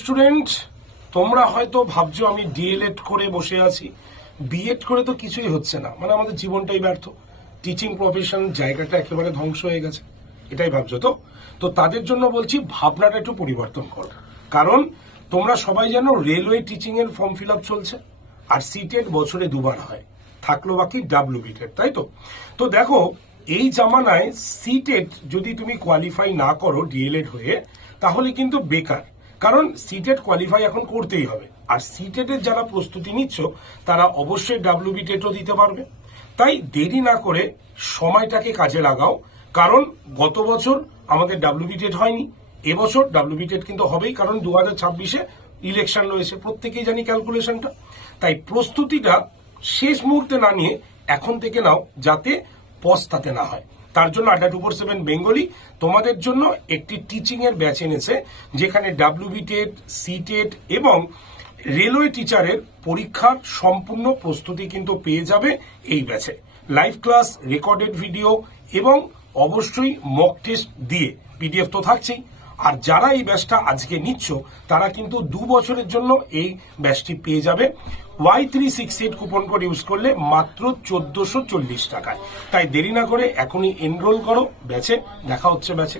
Student, তোমরা হয়তো ভাবছো আমি ডিএলএড করে বসে আছি, বিএড করে তো কিছুই হচ্ছে না, মানে আমাদের জীবনটাই ব্যর্থ, টিচিং প্রফেশন জায়গাটা একেবারে ধ্বংস হয়ে গেছে, এটাই ভাবছো তো? তো তাদের জন্য বলছি ভাবনাটা একটু পরিবর্তন করো। কারণ তোমরা সবাই জানো রেলওয়ে টিচিং এর ফর্ম ফিল আপ চলছে, আর সিটেট বছরে দুবার হয়, থাকলো বাকি ডাব্লিউবিটেড, তাই তো? তো দেখো, এই জামানায় সিটেট যদি তুমি কোয়ালিফাই না করো ডিএলএড হয়ে, তাহলে কিন্তু বেকার। কারণ সিটেট কোয়ালিফাই এখন করতেই হবে, আর সিটেট এর যারা প্রস্তুতি নিচ্ছ তারা অবশ্যই ডাব্লিউবিটেটও দিতে পারবে। তাই দেরি না করে সময়টাকে কাজে লাগাও, কারণ গত বছর আমাদের ডাব্লিউবিটেট হয়নি, এবছর ডাব্লিউবিটেট কিন্তু হবেই, কারণ 2026-এ ইলেকশন রয়েছে, প্রত্যেকেই জানি ক্যালকুলেশনটা। তাই প্রস্তুতিটা শেষ মুহূর্তে না নিয়ে এখন থেকে নাও, যাতে পস্তাতে না হয়। তার জন্য আড্ডা 247 বেঙ্গলি তোমাদের জন্য একটি টিচিং এর ব্যাচ এনেছে, যেখানে ডাব্লিউবিটেট, সিটেট এবং রেলওয়ে টিচারের পরীক্ষার সম্পূর্ণ প্রস্তুতি কিন্তু পেয়ে যাবে এই ব্যাচে। লাইভ ক্লাস, রেকর্ডেড ভিডিও এবং অবশ্যই মক টেস্ট দিয়ে পিডিএফ তো থাকছেই। আর যারা এই ব্যাচটা আজকে নিচ্ছ তারা কিন্তু 2 বছরের জন্য এই ব্যাচটি পেয়ে যাবে Y368 কুপন কোড ইউজ করলে মাত্র 1440 টাকায়। তাই দেরি না করে এখনই এনরোল করো ব্যাচে। দেখা হচ্ছে ব্যাচে।